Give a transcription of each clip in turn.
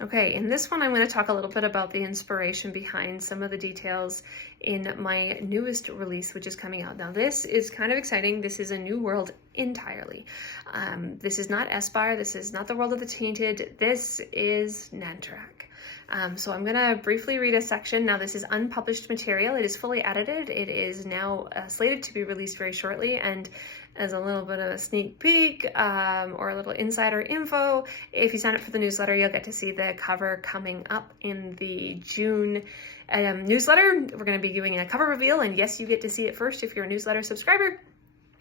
Okay, in this one, I'm going to talk a little bit about the inspiration behind some of the details in my newest release, which is coming out. Now, this is kind of exciting. This is a new world entirely. This is not Espire. This is not the world of the Tainted. This is Nantrak. So I'm going to briefly read a section. Now, this is unpublished material. It is fully edited. It is now slated to be released very shortly, and as a little bit of a sneak peek or a little insider info, if you sign up for the newsletter, you'll get to see the cover coming up in the June newsletter. We're going to be doing a cover reveal, and yes, you get to see it first if you're a newsletter subscriber,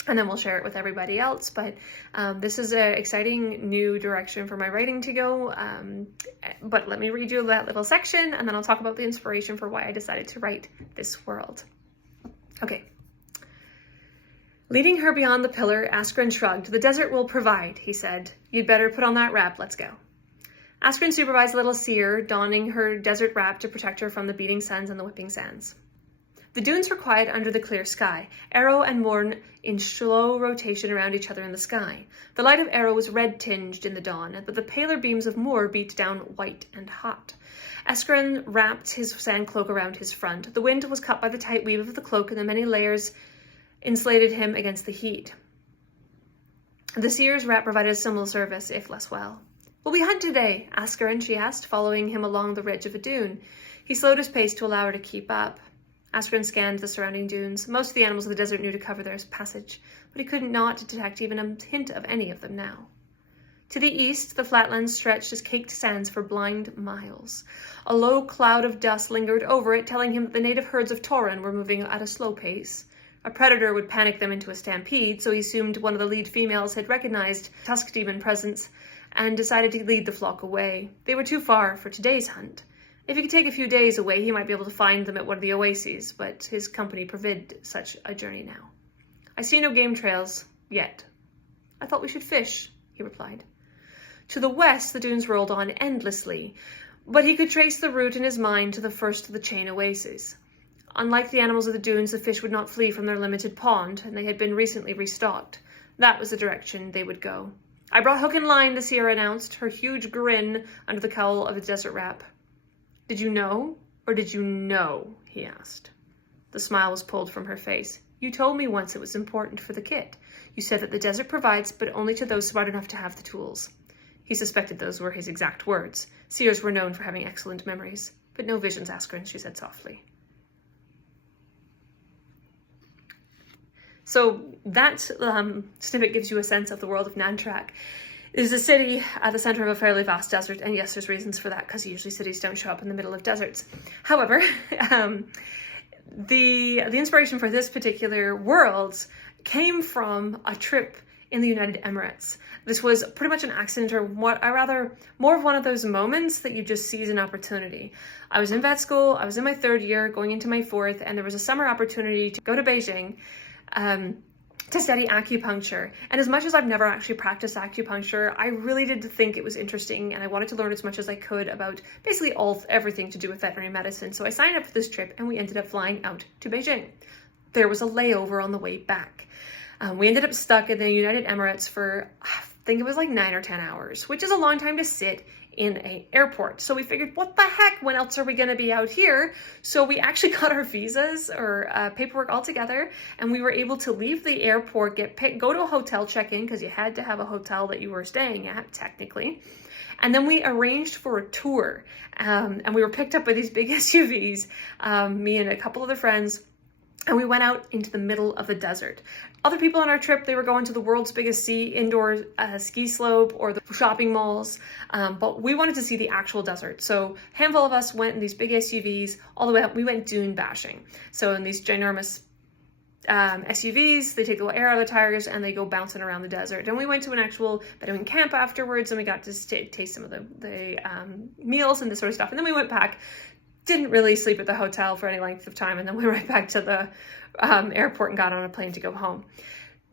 and then we'll share it with everybody else. But this is an exciting new direction for my writing to go. But let me read you that little section, and then I'll talk about the inspiration for why I decided to write this world. Okay. Leading her beyond the pillar, Askren shrugged. "The desert will provide," he said. "You'd better put on that wrap. Let's go." Askren supervised little Seer, donning her desert wrap to protect her from the beating suns and the whipping sands. The dunes were quiet under the clear sky, Arrow and Morn in slow rotation around each other in the sky. The light of Arrow was red-tinged in the dawn, but the paler beams of Moor beat down white and hot. Askren wrapped his sand cloak around his front. The wind was cut by the tight weave of the cloak, and the many layers insulated him against the heat. The Seer's wrap provided a similar service, if less well. "Will we hunt today?" Askren, she asked, following him along the ridge of a dune. He slowed his pace to allow her to keep up. Askren scanned the surrounding dunes. Most of the animals of the desert knew to cover their passage, but he could not detect even a hint of any of them now. To the east, the flatlands stretched as caked sands for blind miles. A low cloud of dust lingered over it, telling him that the native herds of Tauren were moving at a slow pace. A predator would panic them into a stampede, so he assumed one of the lead females had recognized Tusk Demon presence and decided to lead the flock away. They were too far for today's hunt. If he could take a few days away, he might be able to find them at one of the oases, but his company forbid such a journey now. "I see no game trails yet." "I thought we should fish," he replied. To the west, the dunes rolled on endlessly, but he could trace the route in his mind to the first of the chain oases. Unlike the animals of the dunes, the fish would not flee from their limited pond, and they had been recently restocked. That was the direction they would go. "I brought hook and line," the Seer announced, her huge grin under the cowl of a desert wrap. "Did you know, or did you know?" he asked. The smile was pulled from her face. "You told me once it was important for the kit. You said that the desert provides, but only to those smart enough to have the tools." He suspected those were his exact words. Seers were known for having excellent memories. "But no visions, Askren," she said softly. So that snippet gives you a sense of the world of Nantrak. It is a city at the center of a fairly vast desert, and yes, there's reasons for that, because usually cities don't show up in the middle of deserts. However, the inspiration for this particular world came from a trip in the United Emirates. This was pretty much an accident, or more of one of those moments that you just seize an opportunity. I was in vet school, I was in my third year, going into my fourth, and there was a summer opportunity to go to Beijing to study acupuncture. And as much as I've never actually practiced acupuncture, I really did think it was interesting, and I wanted to learn as much as I could about basically everything to do with veterinary medicine. So I signed up for this trip, and we ended up flying out to Beijing. There was a layover on the way back. We ended up stuck in the United Emirates for, I think it was like 9 or 10 hours, which is a long time to sit in an airport. So we figured, what the heck, when else are we going to be out here? So we actually got our visas or paperwork all together, and we were able to leave the airport, go to a hotel check-in, because you had to have a hotel that you were staying at, technically. And then we arranged for a tour, and we were picked up by these big SUVs, me and a couple other friends, and we went out into the middle of the desert. Other people on our trip, they were going to the world's biggest indoor ski slope or the shopping malls, but we wanted to see the actual desert. So a handful of us went in these big SUVs all the way up. We went dune bashing. So in these ginormous SUVs, they take the air out of the tires and they go bouncing around the desert. And we went to an actual Bedouin camp afterwards, and we got to taste some of the meals and this sort of stuff. And then we went back. Didn't really sleep at the hotel for any length of time, and then we went right back to the airport and got on a plane to go home.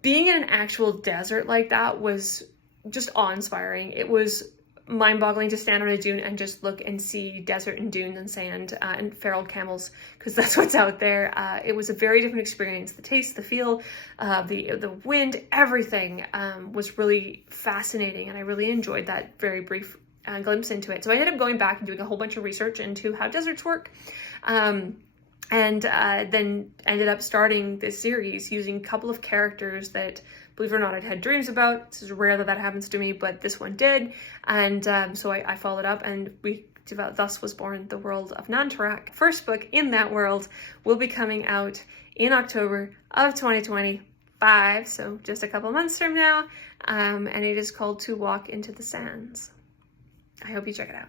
Being in an actual desert like that was just awe-inspiring. It was mind-boggling to stand on a dune and just look and see desert and dunes and sand and feral camels, because that's what's out there. It was a very different experience. The taste, the feel, the wind, everything was really fascinating, and I really enjoyed that very brief glimpse into it. So I ended up going back and doing a whole bunch of research into how deserts work. And then ended up starting this series using a couple of characters that, believe it or not, I'd had dreams about. This is rare that that happens to me, but this one did. And so I followed up, and thus was born the world of Nantarak. First book in that world will be coming out in October of 2025, so just a couple months from now, and it is called To Walk into the Sands. I hope you check it out.